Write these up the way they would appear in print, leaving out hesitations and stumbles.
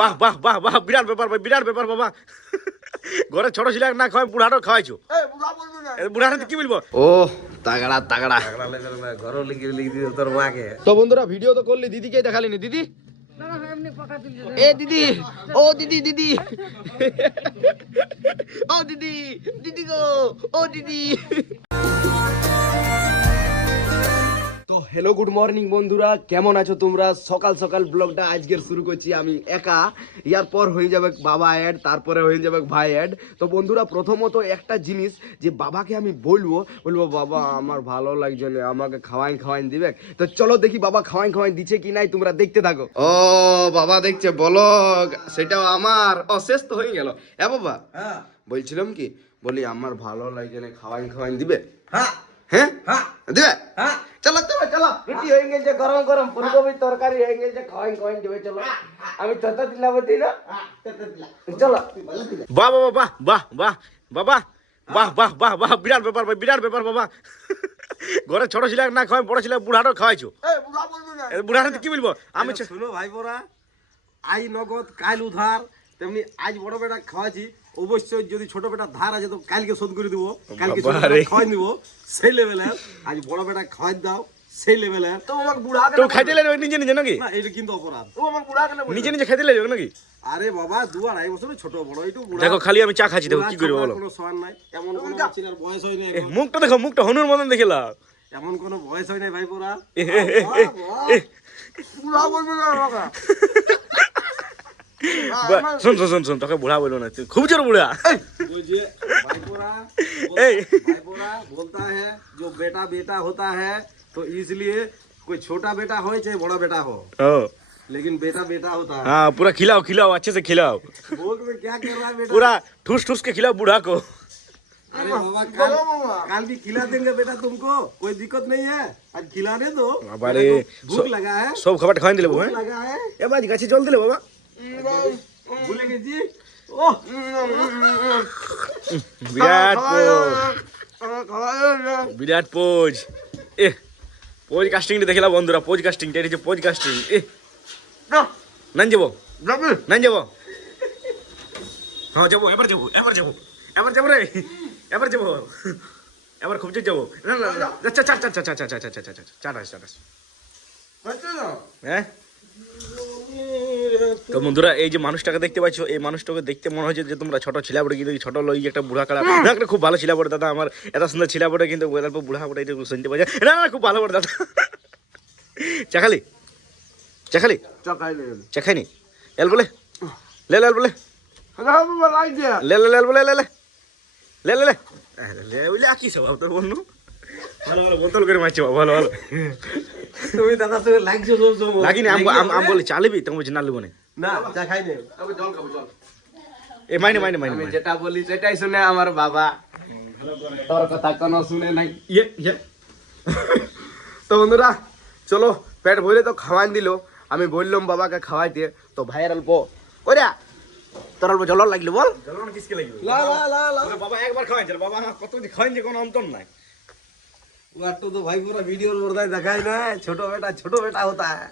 বাহ বাহ বাহ বাহ, বিরাট ব্যাপার ভাই, বিরাট ব্যাপার বাবা। ঘরে ছোট ছিল না খাওয়াই, বুড়াটাও খাওয়াইছো। বুড়াটা কি বলবো? ও তাগড়া তাগড়া। ঘরও লিখে দিও তোর মাকে। তো বন্ধুরা ভিডিও তো করলি, দিদিকে দেখালিনি। দিদি এ দিদি, ও দিদি দিদি, ও দিদি দিদি গো, ও দিদি। তো হ্যালো গুড মর্নিং বন্ধুরা, কেমন আছো তোমরা? সকাল সকাল ব্লগটা আজকের শুরু করছি আমি একা। ইয়ার পর হয়ে যাবে বাবা অ্যাড, তারপরে হয়ে যাবে ভাই অ্যাড। তো বন্ধুরা প্রথমত একটা জিনিস যে বাবাকে আমি বলবো বাবা আমার ভালো লাগছে না, আমাকে খাওয়াইন দিবে। তো চলো দেখি বাবা খাওয়াইন দিচ্ছে কি নাই, তোমরা দেখতে থাকো। ও বাবা দেখছে ব্লগ, সেটাও আমার শেষ তো হয়ে গেল। হ্যাঁ বাবা, হ্যাঁ বলছিলাম কি, বলি আমার ভালো লাগছে না, খাওয়াইন দিবে? হ্যাঁ হ্যাঁ হ্যাঁ দিবে। হ্যাঁ চলো চলো চলো, রুটি হয়ে গেছে, গরম গরম ফুলকপির তরকারি হয়ে গেছে, খাওয়াইন দিবে। চলো আমি চত দিলাবতি না, চলো। বাহ বাবা, বাহ বাহ বাহ বাবা, বাহ বাহ বাহ বাহ, বিরাট ব্যাপার ভাই, বিরাট ব্যাপার বাবা। ঘরে ছোট ছিল না খাওয়াই, বড় ছিল বুড়াটাও খাওয়াইছো। বুড়াটা কি বলবো? আমি শুনো ভাই বোরা, আই নগদ কাল উধার, তেমনি আজ বড় বেটা খাওয়াছি, অবশ্যই যদি ছোট বেটা ধার আছে তো কালকে শোধ করে দিব, কালকে খাওয়াই দিব সেই লেভেলের। আজ বড় বেটা খাওয়াই দাও সেই লেভেলের। তো আমাকে বুড়া তো খাইতে লাগবে নিজে নিজে নাকি? না, এটা কিন্তু অপরাধ। ও আমাকে বুড়া কেন নিজে নিজে খাইতে লাগবে নাকি? আরে বাবা 2-2.5 বছর ছোট বড় একটু বুড়া। দেখো খালি আমি চা খাচ্ছি, দেখো কি করবো বলো? কোনো সমান নাই, এমন কোনো চিনার বয়স হয় নাই। মুখটা দেখো, মুখটা হনুর মতন দেখিলা। এমন কোনো বয়স হয় নাই ভাই বোরা। শোন, তোকে বুড়া বলবো না, তুই খুব জোর বুড়া। बोलिए भाई बोरा बोलता है जो बेटा बेटा होता है तो इसलिए कोई छोटा बेटा हो चाहे बड़ा बेटा हो, लेकिन बेटा बेटा होता है। हाँ पूरा खिलाओ अच्छे से खिलाओ। बोल में क्या कर रहा है बेटा? पूरा ठूस के खिलाओ बूढ़ा को। अरे बाबा काल भी खिला देंगे बेटा तुमको, कोई दिक्कत नहीं है, आज खिलाने दो। भूख लगा है, सब खबर खाई दिले भूख लगा है। ए बाजी गाछी जल दिले बाबा। भूलेंगे जी। ओह বিরাট পোজ। এ পোজ কাস্টিংটা দেখিলা বন্ধুরা, পোজ কাস্টিংটা এটা হচ্ছে পোজ কাস্টিং। এ নান যাবো হ্যাঁ যাবো, এবার যাবো রে, এবার যাবো, এবার খুব যাবো। হ্যাঁ তো বন্ধুরা এই যে মানুষটাকে দেখতে পাচ্ছ, এই মানুষটাকে দেখতে মনে হচ্ছে যে তোমরা ছোট ছিলা বটে, কিন্তু ছোট লই একটা বুড়া কাড়া না, একটা খুব ভালো ছিলা বটে দাদা, আমার এত সুন্দর ছিলা বটে, কিন্তু অল্প বুড়া বটে, এটা শুনতে পাচ্ছে না, খুব ভালো বটে দাদা। চাখালি চাখাইনি এল বলে লে বলে লে কি সব তোর বন্ধু ভালো বোতল করে মারছে, ভালো তুমি দাদা তুমি লাগছো সব লাগিনি। আম বলে চালিবি, তুমি বলছি না লিবো না, চা খাই নে, এ মাইনে আমি যেটা বলি সেটাই শুনে আমার বাবা, তোর কথা কোনো শুনে নাই। তো বন্ধুরা চলো, পেট ভরে তো খাওয়াই দিল, আমি বললাম বাবাকে খাওয়াইতে, তো ভাইয়ের অল্প ওরা তোর অল্প জল লাগলো, বল জল কিসকে লাগলো? বাবা একবার খাওয়াইছে, বাবা কত খাওয়াইছে কোনো অন্তর নাই। तो भाई पूरा वीडियो में दिखाई ना, छोटा बेटा होता है।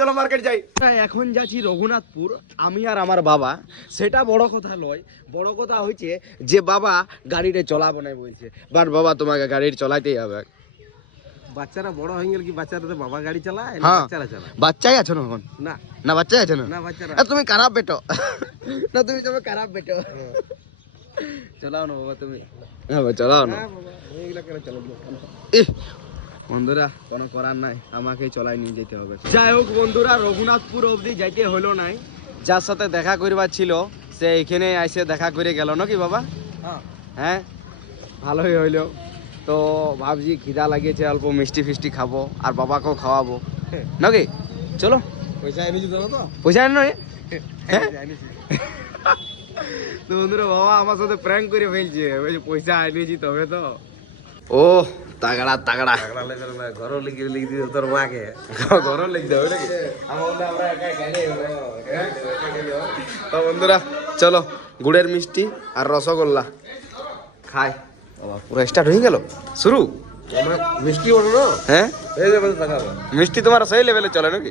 চলো মার্কেট যাই। এখন যাচ্ছি রঘুনাথপুর, আমি আর আমার বাবা। সেটা বড় কথা লয়, বড় কথা হয়েছে যে বাবা গাড়িটা চলাবো না বলছে, বাট বাবা তোমাকে গাড়ি চলাইতেই হবে। বাচ্চারা বড় হয়ে গেল কি, বাচ্চারা তো বাবা গাড়ি চালায়, বাচ্চারা চালায়। বাচ্চাই আছো না এখন? না বাচ্চাই আছো না, বাচ্চারা তুমি খারাপ বেটো না, তুমি খারাপ বেটো, চালাও না বাবা তুমি। হ্যাঁ চালাও না বন্ধুরা, কোনো করার নাই, আমাকেই চলাই নিয়ে যেতে হবে। যাই হোক বন্ধুরা, রঘুনাথপুর অবধি যাইতে হলো নাই, যার সাথে দেখা করবার ছিল সে এখানে এসে দেখা করে গেল নাকি বাবা? হ্যাঁ ভালোই হইলো। তো ভাবছি খিদা লাগিয়েছে, অল্প মিষ্টি ফিষ্টি খাবো আর বাবাকেও খাওয়াবো নাকি? চলো পয়সা এনেছি তো, পয়সা এনে নয়। তো বন্ধুরা বাবা আমার সাথে প্র্যাঙ্ক করে ফেলছে, পয়সা এনেছি তবে তো। ও তাগড়া ঘরও লিখে দিও তোর মাকে, ঘরও লিখতে হবে নাকি? তো বন্ধুরা চলো, গুড়ের মিষ্টি আর রসগোল্লা খাই। বাবা পুরো স্টার্ট হয়ে গেল শুরু। মিষ্টি ওঠো না, হ্যাঁ এই লেভেল দেখা মিষ্টি তোমার সেই লেভেলে চলে নাকি?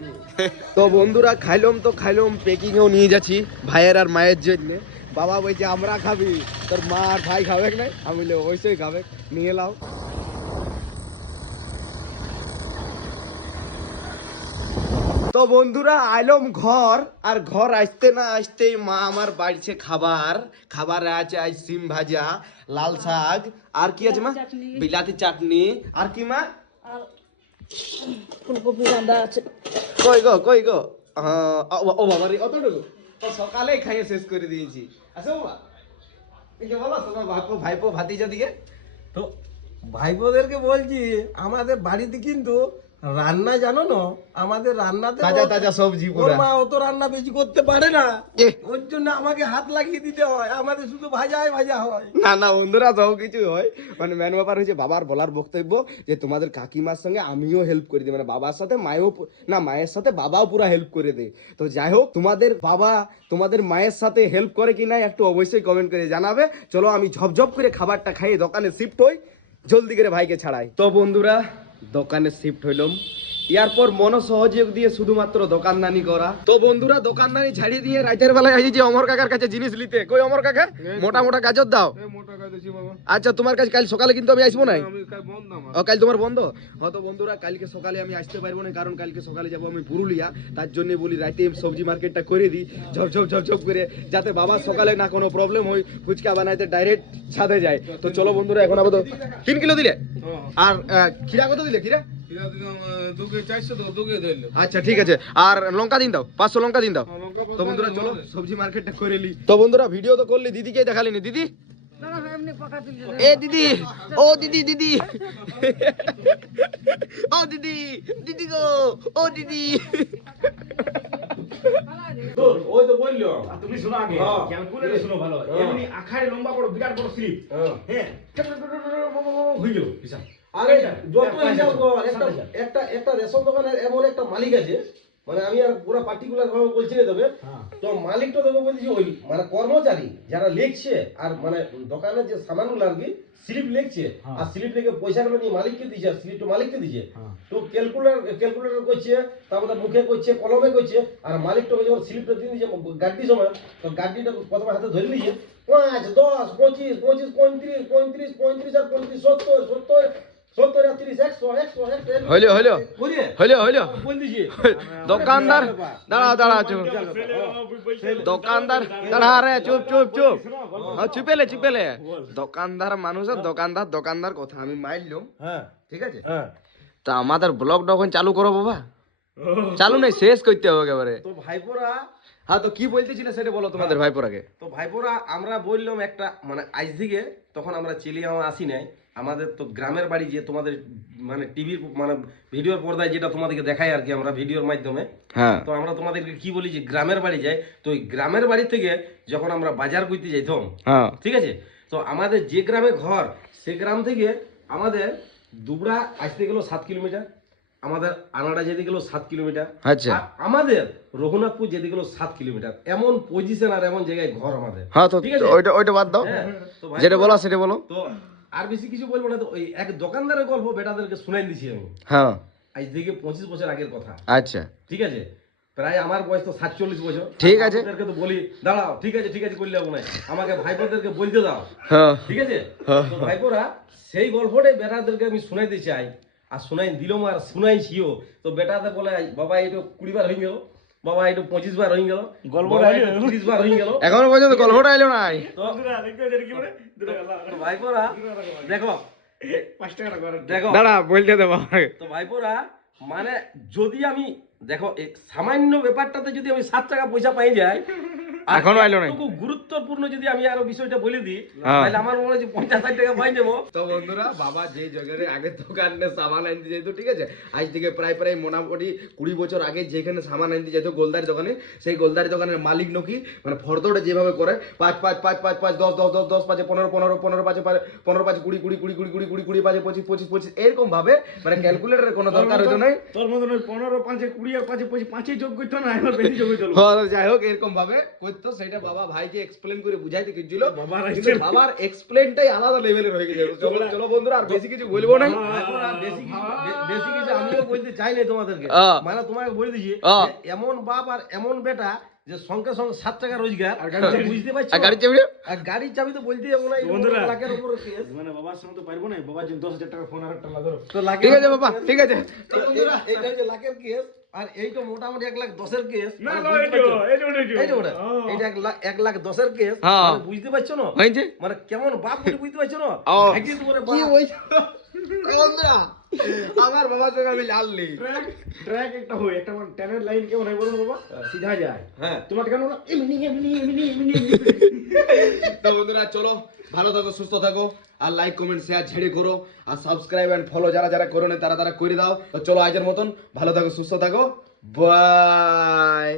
তো বন্ধুরা খাইলাম প্যাকিংও নিয়ে যাচ্ছি ভাইয়ের আর মায়ের জন্য। বাবা বলছে আমরা খাবি, তোর মা আর ভাই খাবে না? আমি বলি অবশ্যই খাবে, নিয়ে এলাও। তো বন্ধুরা আইলাম ঘর, আর ঘর আসতে না আসতেই মা আমার বাড়িছে খাবারে আছে আজ সিম ভাজা, লাল শাক, আর কি আছে মা? বিলাতি চাটনি, আর কি মা? আর ফুলকপি রান্না আছে। কই গো ও বাবা রে অতটুকু তো সকালেই খাইয়ে শেষ করে দিয়েছি। আসো বাবা, এই যে বলো তোমার ভাইপো ভাতিজা দিকে। তো ভাইপোদেরকে বলছি আমাদের বাড়িতে কিন্তু রান্না জানো না, আমাদের রান্নাতে তাজা সবজি ওর পুরা। মা অত রান্না বেশি করতে পারে না, এহ। ওর জন্য আমাকে হাত লাগিয়ে দিতে হয়, আমাদের শুধু ভাজা হয়। না বন্ধুরা সব কিছু হয়, মানে মেন ব্যাপার হয়েছে বাবার বলার বক্তব্য যে তোমাদের কাকিমার সঙ্গে আমিও হেল্প করে দিই, মানে বাবার সাথে মায়ের সাথে বাবাও পুরা হেল্প করে দেয়। তো যাই হোক, তোমাদের বাবা তোমাদের মায়ের সাথে হেল্প করে কি না একটু অবশ্যই কমেন্ট করে জানাবে। চলো আমি ঝপঝপ করে খাবারটা খাইয়ে দোকানে শিফট হই, জলদি করে ভাইকে ছাড়াই। তো বন্ধুরা দোকানে শিফট হইলাম, এরপর মনোসহযোগ দিয়ে শুধুমাত্র দোকানদানি করা। তো বন্ধুরা দোকানদানি ছাড়িয়ে দিয়ে রাতের বেলায় আসি যে অমর কাকার কাছে জিনিস নিতে। কই অমর কাকা, মোটা গাজর দাও। আচ্ছা তোমার কাছে কাল সকালে কিন্তু আমি আসবো না। ও কাল তোমার বন্ধ? তো বন্ধুরা কালকে সকালে আমি আসতে পারবো না, কারণ কালকে সকালে যাবো আমি পুরুলিয়া। তার জন্য বলি রাতে সবজি মার্কেটটা করে দিই ঝপঝপ করে, যাতে বাবা সকালে না কোনো প্রবলেম হয়, ফুচকা বানাইতে ডাইরেক্ট ছাদে যায়। তো চলো বন্ধুরা এখন আপাতত 3 কিলো দিলে, আর খিরা কত দিলে? খিরা আচ্ছা ঠিক আছে, আর লঙ্কা দিন দাও, 500 লঙ্কা দিন দাও। তো বন্ধুরা চলো সবজি মার্কেটটা করে নি। তো বন্ধুরা ভিডিও তো করলি, দিদিকে দেখালি নি। দিদি এ দিদি, ও দিদি ও দিদি গো, ও দিদি। ওই তো বললো তুমি শোনো আগে, ক্যালকুলেটর শোনো ভালো। এমনি আখাড়ে লম্বা বড় বিরাট বড় স্লিপ, হ্যাঁ হয়ে গেল হিসাব। আরে যত হিসাব কর, একটা রেশন দোকানের এমন একটা মালিক আছে, মানে আমি আর পুরো পার্টিকুলার ভাবে বলছি না, তবে তো মালিকটা তোকে বলছি ওই মানে কর্মচারী যারা লিখছে, আর মানে দোকানের যে সামানগুলো আর কি স্লিপ লিখছে, আর স্লিপ লিখে পয়সাগুলো নিয়ে মালিককে দিচ্ছে, আর স্লিপটা মালিককে দিচ্ছে। তো ক্যালকুলেটর করছে, তারপরে মুখে করছে, কলমে করছে, আর মালিকটাকে যখন স্লিপটা দিয়ে দিচ্ছে গাড়ির সময়, তো গাড়িটা প্রথমে হাতে ধরে নিয়েছে 5, 10, 25, 25, 35, 35, 35 আর 35, 70, 70, 70 আর 30, 100, হইলো বল দিছি। দোকানদার দাঁড়া চুপ, দোকানদার দাঁড়া রে, চুপ চুপেলে দোকানদার মানুষের দোকানদার কথা আমি মাইললাম, হ্যাঁ ঠিক আছে। হ্যাঁ। তা আমাদের ব্লগটা এখন চালু করো বাবা, চালু নাই শেষ করতে হবে একেবারে। তো ভাইপোরা, হ্যাঁ তো কি বলতেছিলে সেটা বলো তোমাদের ভাইপোরাকে। তো ভাইপোরা আমরা বললাম একটা মানে আজ থেকে, তখন আমরা চিলিয়াও আসি নাই, আমাদের তো গ্রামের বাড়ি, যে তোমাদের মানে টিভির মানে ভিডিওর পর্দায় যেটা তোমাদেরকে দেখাই আর কি আমরা ভিডিওর মাধ্যমে, হ্যাঁ তো আমরা তোমাদেরকে কি বলি যে গ্রামের বাড়ি যাই। তো ওই গ্রামের বাড়ি থেকে যখন আমরা বাজার করতে যাইতাম, হ্যাঁ ঠিক আছে, তো আমাদের যে গ্রামে ঘর, সে গ্রাম থেকে আমাদের দুবড়া আসতে গেল 7 কিলোমিটার, আমাদের আনাড়া যেতে গেল 7 কিলোমিটার, আচ্ছা আর আমাদের রঘুনাথপুর যেতে গেল 7 কিলোমিটার। এমন পজিশন আর এমন জায়গায় ঘর আমাদের। হ্যাঁ তো ঠিক আছে? ওইটা বাদ দাও, হ্যাঁ, তো ভাই যেটা বলো সেটা বলো। তো আর বেশি কিছু বলবো না, তো ওই এক দোকানদারের গল্প বেটাদেরকে শুনাই দিছি আমি, হ্যাঁ আজ থেকে 25 বছর আগের কথা, আচ্ছা ঠিক আছে। প্রায় আমার বয়স তো 47 বছর। ঠিক আছে। আপনাদেরকে তো বলি দাঁড়াও, ঠিক আছে করলে হবে না, আমাকে ভাইপোদেরকে বলতে দাও, হ্যাঁ ঠিক আছে। তো ভাইপোরা সেই গল্পটাই বেটাদেরকে আমি শুনাইতে চাই, আর শুনাই দিলাম আর শুনাইছিও। তো বেটাদের বলে বাবা এটা 20 বার হয়ে গেল, বাবা এটা 25 বার হয়ে গেল, গল্পটা হয়ে গেল। 30 বার হয়ে গেল। এখনো পর্যন্ত গল্পটা এলো নাই। তো ভাইপোরা দেখো, 5 টাকা করে দেখো দাঁড়া বলতে দেবো। তো ভাইপোরা মানে যদি আমি দেখো এই সামান্য ব্যাপারটাতে যদি আমি 7 টাকা পয়সা পাই যাই, আর এখনো আইলো নাই। এতটুকু গুরুত্বপূর্ণ যদি আমি আরো বিষয়টা বলে দিই, হ্যাঁ। তাহলে আমার মনে হয় যে 50,000 টাকা পাই যাবো। তো বন্ধুরা বাবা যে জায়গায় আগে দোকানে সামান আনতে যেত, ঠিক আছে, আজ থেকে প্রায় মোটামুটি 20 বছর আগে যেখানে সামান আনতে যেত গোলদারি দোকানে, সেই গোলদারি দোকানের মালিক নাকি মানে ফর্দটা যেভাবে করে 5 5 5 5 5 10 10 10 10 5 15 15 15 5 15 5 20 20 20 20 20 20 20 5 25 25 25 এরকম ভাবে মানে ক্যালকুলেটরের কোনো দরকার হতো না। তোর মতন ওই 15 5 20 আর 5 25 5 যোগ করতে না, এবার বেশি যোগ করতে। যাই হোক এরকম ভাবে করতো সেটা বাবা ভাইকে এক্সপ্লেন করে বুঝাইতে গেছিল বাবার কিন্তু বাবার এক্সপ্লেনটাই আলাদা লেভেলের হয়ে গেছে। চলো চলো বন্ধুরা, আর বেশি কিছু বলবো না। এখন আর বেশি কিছু আমিও বলতে চাই না তোমাদেরকে, মানে তোমাকে বলে দিছি যে এমন বাপ আর এমন বেটা যে সঙ্গে সঙ্গে 7 টাকা রোজগার আর গাড়ি বুঝতে পারছো, আর গাড়ি চাবি আর গাড়ির চাবি তো বলতে যাবো না, বন্ধুরা, লাখের উপরে কেস। মানে বাবার সঙ্গে তো পারবো না, বাবার জন্য 10,000 টাকা ফোন আর টাকা ধরো। তো লাখের ঠিক আছে বাবা, ঠিক আছে। তো এইটা হচ্ছে লাখের কেস, আর এইটা মোটামুটি 1,10,000 কেস। না মানে না, বুঝতে এইটো পারছো? এইটো এই যে ওটা, এইটা 1,10,000 কেস, হ্যাঁ। মানে বুঝতে পারছো না? হয়েছে মানে কেমন বাপ বলে বুঝতে পারছো না? ও। একদিন তোমার কি বাপ- বলছো বন্ধুরা, আমার বাবার সঙ্গে আমি লাললি। ট্র্যাক একটা হয়, একটা মানে ট্রেনের লাইন কেমন হয় বলুন বাবা, সিধা যায়। হ্যাঁ। তোমার কেন না এমনি এমনি এমনি এমনি এমনি। তো বন্ধুরা চলো, ভালো থাকো, সুস্থ থাকো, আর লাইক কমেন্ট শেয়ার ঝেড়ে করো, আর সাবস্ক্রাইব এন্ড ফলো যারা যারা করো না তারা তারা করে দাও। তো চলো আজকের মতন ভালো থাকো, সুস্থ থাকো, বাই।